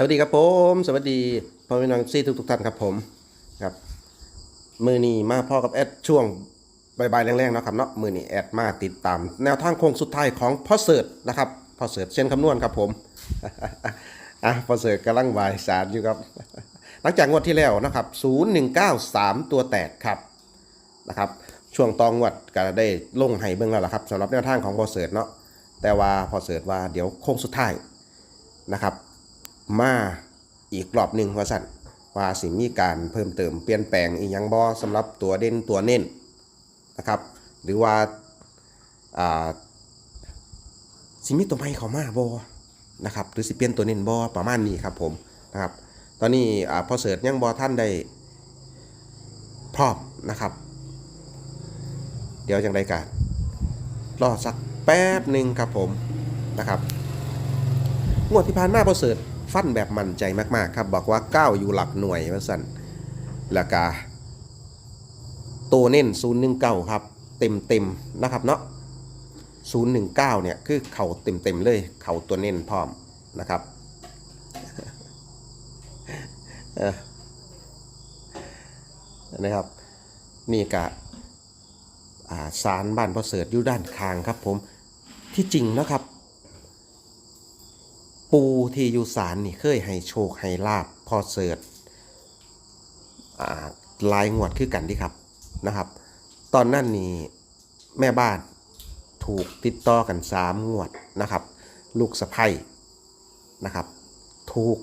สวัสดีครับผม สวัสดีพ่อแม่น้องซี่ทุกทุกๆท่านครับผมครับ มือนี้มาพ่อกับแอดช่วงบายๆแรงๆเนาะครับเนาะมือนี้แอดมาติดตาม แนวทางโค้งสุดท้ายของพ่อเสิร์ตนะครับพ่อเสิร์ตเช่นคำนวณครับผมอะพ่อเสิร์ตกำลังวายสารอยู่ครับ หลังจากงวดที่แล้วนะครับ0193 ตัวแตกครับนะครับช่วงตองงวดก็ได้ลงให้เบื้องแล้วล่ะครับสำหรับแนวทางของพ่อเสิร์ตเนาะแต่ว่าพ่อเสิร์ตว่าเดี๋ยวโค้งสุดท้ายนะครับ มาอีกรอบหนึ่งว่าสั่นว่าสิมีการเพิ่มเติมเปลี่ยนแปลงอีกยังบอสำหรับตัวเด่นตัวเน้นนะครับ หรือว่าอ่าสิมีตัวใหม่เข้ามาบอนะครับหรือสิเปลี่ยนตัวเน้นบอประมาณนี้ครับผมนะครับ ตอนนี้อ่าพอเสิร์ชยังบอท่านได้พร้อมนะครับ เดี๋ยวจังไดกันรอสักแป๊บหนึ่งครับผมนะครับงวดที่ผ่านมาพอเสิร์ช ฟันแบบมั่นใจมาก ๆ ครับ บอกว่าก้าวอยู่หลักหน่วยว่าสั่นแล้วก็ตัวเน้น019ครับ เต็มเต็มๆนะครับเนาะ019เนี่ยคือเข่าเต็มเต็มๆเลย เข่าตัวเน้นพร้อมนะครับเออนะครับ นี่กะอ่าสารบ้านพอเสิร์ชอยู่ด้านข้างครับผมที่จริงนะครับ ปูที่อยู่ศาลนี่เคยให้โชคให้ลาบพอเสิร์ชอ่าหลายงวดคือกันดีครับนะครับ ตอนนั้นนี่แม่บ้านถูกติดต่อกันสามงวดนะครับ ลูกสะใภ้นะครับ ถูก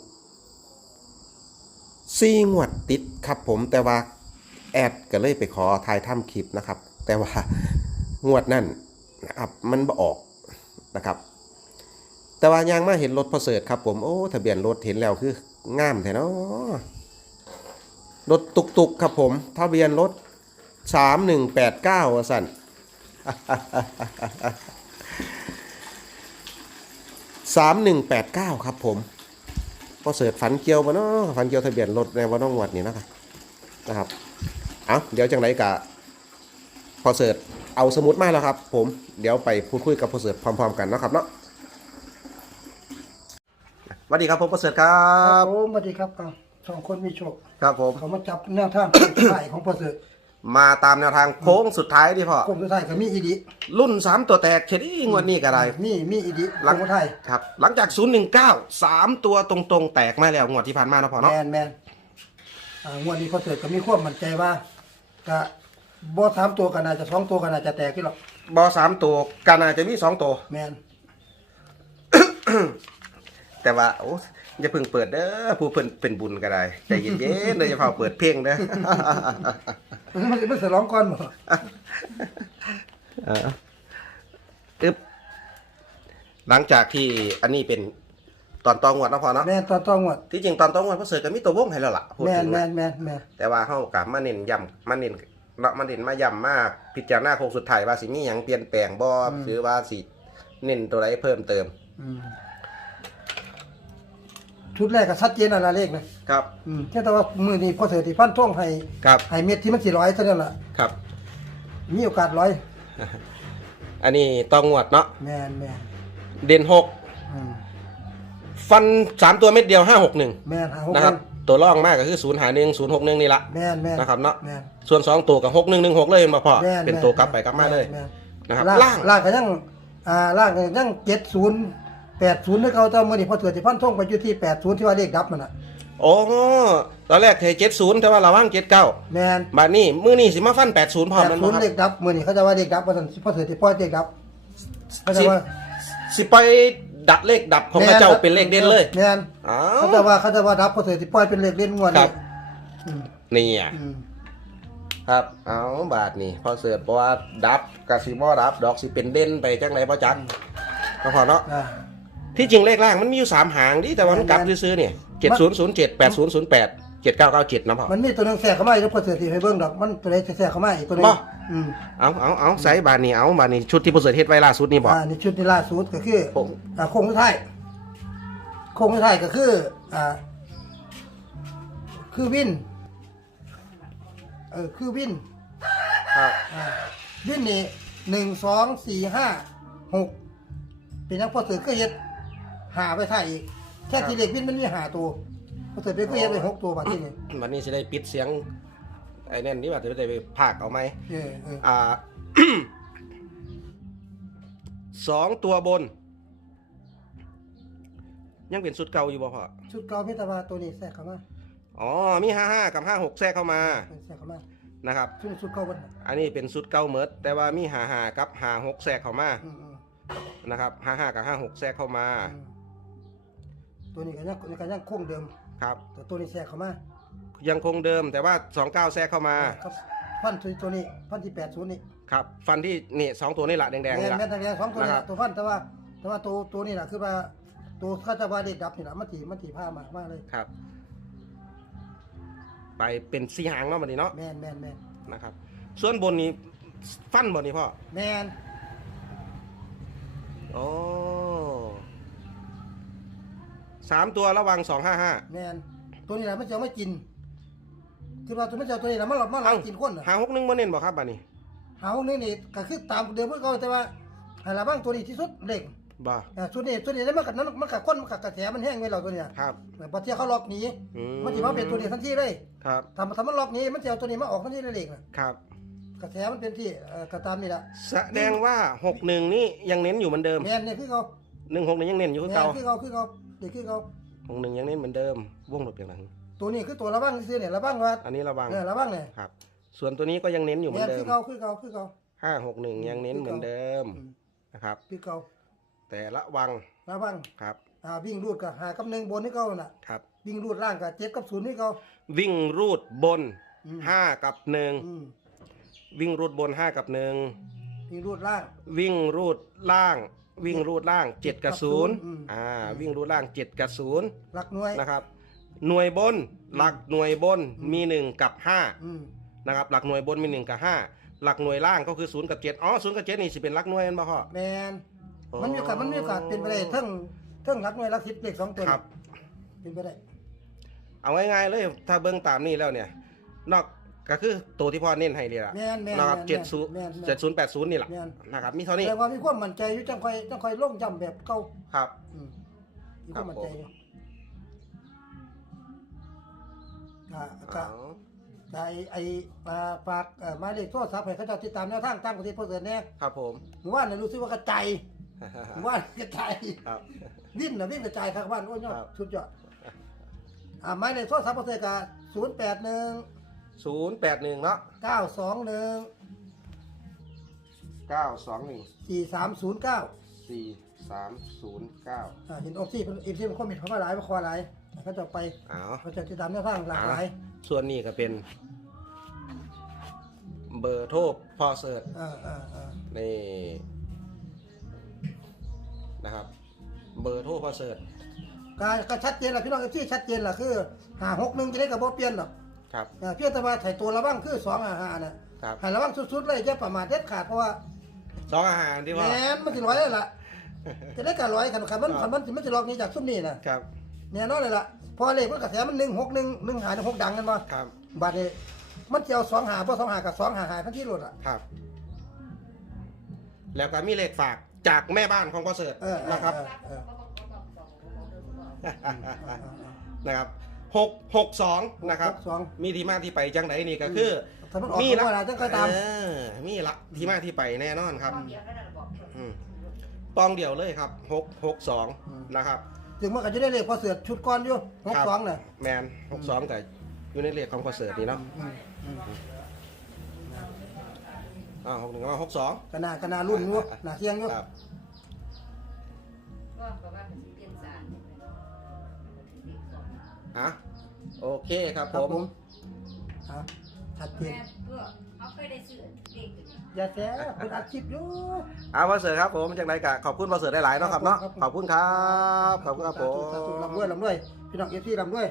สี่งวดติดครับผมแต่ว่าแอดก็เลยไปขอถ่ายทำคลิปนะครับ แต่ว่างวดนั่นนะครับมันบ่ออกนะครับ แต่ว่ายังมาเห็นรถพอเสิร์ตครับผมโอ้ทะเบียนรถเห็นแล้วคืองามแท้เนาะรถตุกตุกๆครับผมทะเบียนรถสามหนึ่งแปดเก้าสั่นสามหนึ่งแปดเก้าครับผมพอเสิร์ตฝันเกียวบ่เนาะฝันเกียวทะเบียนรถในวันน้องงวดนี่นะครับนะครับเอาเดี๋ยวจังไรกะพอเสิร์ตเอาสมุดมาแล้วครับ ผมเดี๋ยวไปพูดคุยกับพอเสิร์ตพร้อม ๆ กันนะครับเนาะ สวัสดีครับผมประเสริฐครัครับบ ผมสวัสดีครับอ่าสองคนมีโชคครับผม เขามาจับแนวทาง ถ่ายของประเสริฐมาตามแนวทางโค้งสุดท้ายดิพ่อกรมสุดท้ายก็มีอีดิรุ่นสามตัวแตกเฉดงวดนี้ก็ได้ มีมีอีดิหลักรงมสุดท้ายครับ หลังจาก 019 3 ตัวตรงๆ แตกมาแล้วงวดที่ผ่านมาเนาะพ่อแมเนาะ นแมนอ่างวดนี้ประเสริฐก็มีความมั่นใจว่าก็บ่สามตัวก็น่าจะสองตัวก็น่าจะแตกที่หรอกบอสามตัวกันอาจจะมีสองตัว แมน แต่ว่าโอ้อย่าเพิ่งเปิดเด้อผู้เพิ่นเป็นบุญก็ได้ใจเย็นๆเด้ออย่าเพิ่งเปิดเพลงเด้อมันมันสลองก่อนบ่เอออึ๊บหลังจากที่อันนี้เป็นตอนตองวดเนาะพ่อเนาะแมนตอนต้องงวดที่จริงตอนต้องวันพระเสริฐก็มีตัววงให้แล้วล่ะพูดแมถึนงแมนะนแมนแมนแต่ว่าเขากับมาเน้นย้ำมาเน้นเนาะมาเน้นมาย้ำมากพิจารณาโคงสุดท้ายว่าสิมีหยังเปลี่ยนแปลงบ่หรือว่าสิเน้นตัวใดเพิ่มเติม อืม ชุดแรกก็ชัดเจนอะไรเลขนะครับ อืมแค่แต่ว่ามือนี้พอเสริฐที่พันท่องให้ครับ ให้เม็ดที่มันสิร้อยเท่านั้นล่ะครับ มีโอกาสร้อยอันนี้ต้องงวดเนาะแมนแมนเด่นหกอืมฟันสามตัวเม็ดเดียวห้าหกหนึ่งแมนหาหกนะครับแม่นตัวร่องมากก็คือศูนย์หาหนึ่งศูนย์หกหนึ่งนี่ละ แมนแมนนะครับเนาะ แมน ส่วนสองตัวกับหกหนึ่งหนึ่งหกเลยมาพอแม่นเป็นแม่ตัวกลับไปกลับมาเลยแนนะครับ ล่างล่างล่างก็ยังอ่าล่างก็ยังเจ็ดศูนย์ แปดศูนย์นึกเอาตอนมื่อนี้พอเถื่อนที่พันท่งไปอยู่ที่แปดศูนย์ที่ว่าเลขดับมันอะโอ้ตอนแรกเทเจ็ดศูนย์แต่ว่าเราว่างเจ็ดเก้าแมนบาทนี้มือนี้สิมาฟันแปดศูนย์พร้อมแปดมันศูบ่นย์ครับเลขดับมื่อนี้เขาจะว่าเลขดับว่าท่านพอเถื่อนที่ป้อยเลขดับเขาจะว่าสิไปดัดเลขดับของพระเจ้าเป็นเลขเด่นเลยแมนอ้าเขาจะว่าเขาจะว่าดับพอเถื่อนที่ป้อยเป็นเลขเด่นงวดครันี้บอืมนี่อะ อืมครับ เอาบาทนี่พอเสิร์ชบอกว่าดับกับสิบ่ดับ ดอกสิเป็นเด่นไปจังไรพ่อจักก็พอเนาะ อ่า ที่จริงเลขล่างมันมีอยู่สามหางดิแต่ว่ามันกลับซื้อๆเนี่ยเจ็ดศูนย์ศูนย์เจ็ดแปดศูนย์ศูนย์แปดเจ็ดเก้าเก้าเจ็ดนะพ่อ มันมีตัวหนึงแทรกเข้ามาอีกแล้วพอเถื่อนที่ให้เบิ่งดอก มันตัวไหนแทรกเข้ามาอีกตัวหนึงบ่ อืมเอาเอาเอาใส่บาทนี่เอาบาทนี่ชุดที่พอเสิร์ชเฮ็ดไว้ล่าสุดนี่บอก อ่านี่ชุดนี้ล่าสุดก็คือผม อ่าโค้งสุดท้ายโค้งสุดท้ายก็คืออ่าคือวินเออคือวิน ครับอ่าวินนี่หนึ่งสองสี่ห้าหกเป็นนักพอสือก็เฮ็ด หาไปถ่ายอีกแค่ที่เด็กวินมันมีหาตัวพอเสร็จไปก็เฮ็ดไปหกตัวบาดที่นี่วันนี้จะได้ปิดเสียงไอ้นั่นนี่ว่าจะได้ไปพากเอาไหมเออเอออ่า สองตัวบน ยังเป็นสุดเก่าอยู่บ่พ่อชุดเก่าพิตาบาตัวนี้แทรกเข้ามาอ๋อมีห้าห้ากับห้าหกแทรกเข้ามาแทรกเข้ามานะครับ ชุดชุดเก่าบนอันนี้เป็นสุดเก่าเมิดแต่ว่ามีหาหากับหาหกแทรกเข้ามาอืมอืมนะครับห้าห้ากับห้าหกแทรกเข้ามาอืม ตัวนี้ก็ยังก็ยังคงเดิม ครับแต่ตัวนี้แทรกเข้ามายังคงเดิมแต่ว่าสองเก้าแทรกเข้ามาครับพันตัวตัวนี้พันที่แปดศูนย์นี่ครับ ฟันที่นี่สองตัวนี่แหละแดงๆแม่นี่นแหละแม่นทางแดงสองตัวนี่นะครับ ตัวพันแต่ว่าแต่ว่าตัวตัวนี้แหละคือว่าตัวข้าจะว่าเด็ดดับนี่แหละมันถีมันถีผ้ามากมากเลย ครับ ไปเป็นสีหางเนาะมันนี้เนาะแม่นแม่นแม่นนะครับ ส่วนบนนี้ฟันบนนี้พ่อแม่นโอ้ สามตัวระวังสองห้าห้าแม่นตัวนี้แหละมันจะเอาไม่กิน คือว่าตัวมันจะเอาตัวนี้แหละมันหลับมันหลับกินคนน่ะหาหกหนึ่งมาเน้นบอกครับบัดนี้หาพวกนี้นี่ก็คือตามเดิมเมื่อก่อนแต่ว่าให้ระวังตัวนี้ที่สุดเด็กบ่าอ่าตัวนี้ตัวนี้ได้มันกัดนั้นมันกัดก้นมันกัดกระแสมันแห้งไว้เราตัวเนี้ยครับพอเที่ยวเขาล็อกหนีอืมมันจะมาเป็นตัวนี้ทันทีเลยครับทำทำมันล็อกหนี้มันจะเอาตัวนี้มาออกทันทีเลยเด็กน่ะครับ กระแสมันเป็นที่เอ่อกระตามนี่แหละแสดงว่าหกหนึ่งนี่ยังเน้นอยู่เหมือนเดิมแมนเนี่ยคือเขาหนึ่งหกนี่ยังเน้นอยู่คือแมนเก่าคือเขาคือเขา เด็กคือเขาหกหนึ่งยังเน้นเหมือนเดิมวงหลบอย่างหลังตัวนี้คือตัวระวังซื้อเนี่ยระวังว่าอันนี้ระวังเออระวังเนี่ยครับ ส่วนตัวนี้ก็ยังเน้นอยู่เหแมมือนนเดิคืมอเขาคือเขาคือเขาห้าหกหนึ่งยังเน้นเหมือนเดิมอืมนะครับคือเขาแต่ละวังระวังครับอ่าวิ่งรูดกับหากับหนึ่งบนนี่เขาน่ะครับวิ่งรูดล่างกับเจ็ดกับศูนย์นี่เขาวิ่งรูดบนอืมห้ากับหนึ่งอืมวิ่งรูดบนห้ากับหนึ่งวิ่งรูดล่าง วิ่งรูดล่าง วิ่งรูดล่างเจ็ดกับศูนย์อืม อ่าวิ่งรูดล่างเจ็ดกับศูนย์หลักหน่วย นะครับ หน่วยบนหลักหน่วยบนมีหนึ่งกับห้าอืมนะครับหลักหน่วยบนมีหนึ่งกับห้าหลักหน่วยล่างก็คือศูนย์กับเจ็ดอ๋อศูนย์กับเจ็ดนี่สิเป็นหลักหน่วยนั่นป่ะพ่อ แมนโอ้ มันมีโอกาสมันมีโอกาสเป็นไปได้เทั้งเทั้งหลักหน่วยหลักสิบเลขสองตัวครับ เป็นไปได้เอาง่ายๆเลยถ้าเบิ้งตามนี่แล้วเนี่ย นอก ก็คือตัวที่พ่อเน้นให้นี่แหละแม่นแม่นนะครับแม่นเจ็ดศูนย์แม่นแม่นเจ็ดศูนย์แปดศูนย์นี่แหละแม่น นะครับมีเท่านี้แต่ว่ามีความมั่นใจอยู่จังค่อยจังค่อยลงจำแบบเก่าครับ อืมมีความมั่นใจอยู่ก็ก็เอาก็ ไอ้ไอ้อ่าฝากเอ่อหมายเลขโทรศัพท์ให้เขาเจ้าติดตามแนวทางตั้งประเทศเพื่อเสริฐแน่ครับผม หมู่บ้านเนี่ยรู้สึกว่ากระจายหมู่บ้านกระจายครับ วิ่งนะวิ่งกระจายทางบ้านโอ้ยยอดครับ สุดยอดอ่าหมายเลขโทรศัพท์เพื่อเสริฐก็ศูนย์แปดหนึ่ง ศูนย์แปดหนึ่งเนาะเก้าสองหนึ่งเก้าสองหนึ่งสี่สามศูนย์เก้าสี่สามศูนย์เก้าอ่าเห็นออกซี่เอ็นซี่มันคอมเมนต์เขามาหลายมาคอหลายเขาจะไปเอาเขาจะติดตามแนวทางหลากหลายส่วนนี้ก็เป็น เบอร์โทรพ่อเสิร์ชอ่าอ่าอ่านี่นะครับ เบอร์โทรพ่อเสิร์ชก็ก็ชัดเจนแหละพี่น้องเอฟซีชัดเจนแหละคือหาหกหนึ่งจะได้กับโบเปลี่ยนหรอก ครับอ่าเพียงแต่ว่าถ่ายตัวระวังคือสองอาหารน่ะครับให้ระวังสุดๆเลยอย่าประมาทเด็ดขาดเพราะว่าสองอาหารที่แหว่ามมันจะร้อยเลยล่ะ จะได้กับร้อยขันขันมันขันมันมันจะลอกหนี้จากซุ้มนี่นะครับ แน่นอนเลยล่ะพอเลขมันกระแสมันหนึ่งหกหนึ่งหนึ่งหาหนึ่งหกดังกันมาครับ บัดนี้มันจะเอาสองหาเพราะสองหากับสองหาหายทั้งที่รถอะ ครับ แล้วก็มีเลขฝากจากแม่บ้านของพ่อเสิร์ชเออเออนะครับ เออเออ นะครับ หกหกสองนะครับ หกสอง มีที่มาที่ไปจังไหนนี่ก็คือถ้ามันออกมีตัวอะไรจังก็ตาม เออมีละที่มาที่ไปแน่นอนครับเดียวนั่นแหละบอกอืมปองเดียวเลยครับหกหกสองอืมนะครับ ถึงมันก็จะได้เลขพอเสือชุดก้อนอยู่หกครับสองเนี่ยแมนหกสองแต่อยู่ในเลขของคอนเสิร์ตนี่เนาะอืมอืมอ่าหกหนึ่งมาหกสองกนาก็นารุ่นอยู่หนาเทียงอยู่ครับก็เพราะว่ามันสิ อนอะโอเคครับคผรับม ผมอะชัดเจนแม่เพื่อเขาเคยได้ซื้อเด็กอยู่นี่อย่าแซ่เป็นอาชีพอยู่อ่าคอนเสิร์ตครับผมจากไหนกะขอบคุณคอนเสิร์ตได้หลายๆเนาะครับเนาะครับผมขอบคุณครับขอบคุณครับผสาธุสาธุม ลำด้วยลำด้วยพี่น้องเอฟซีลำด้วย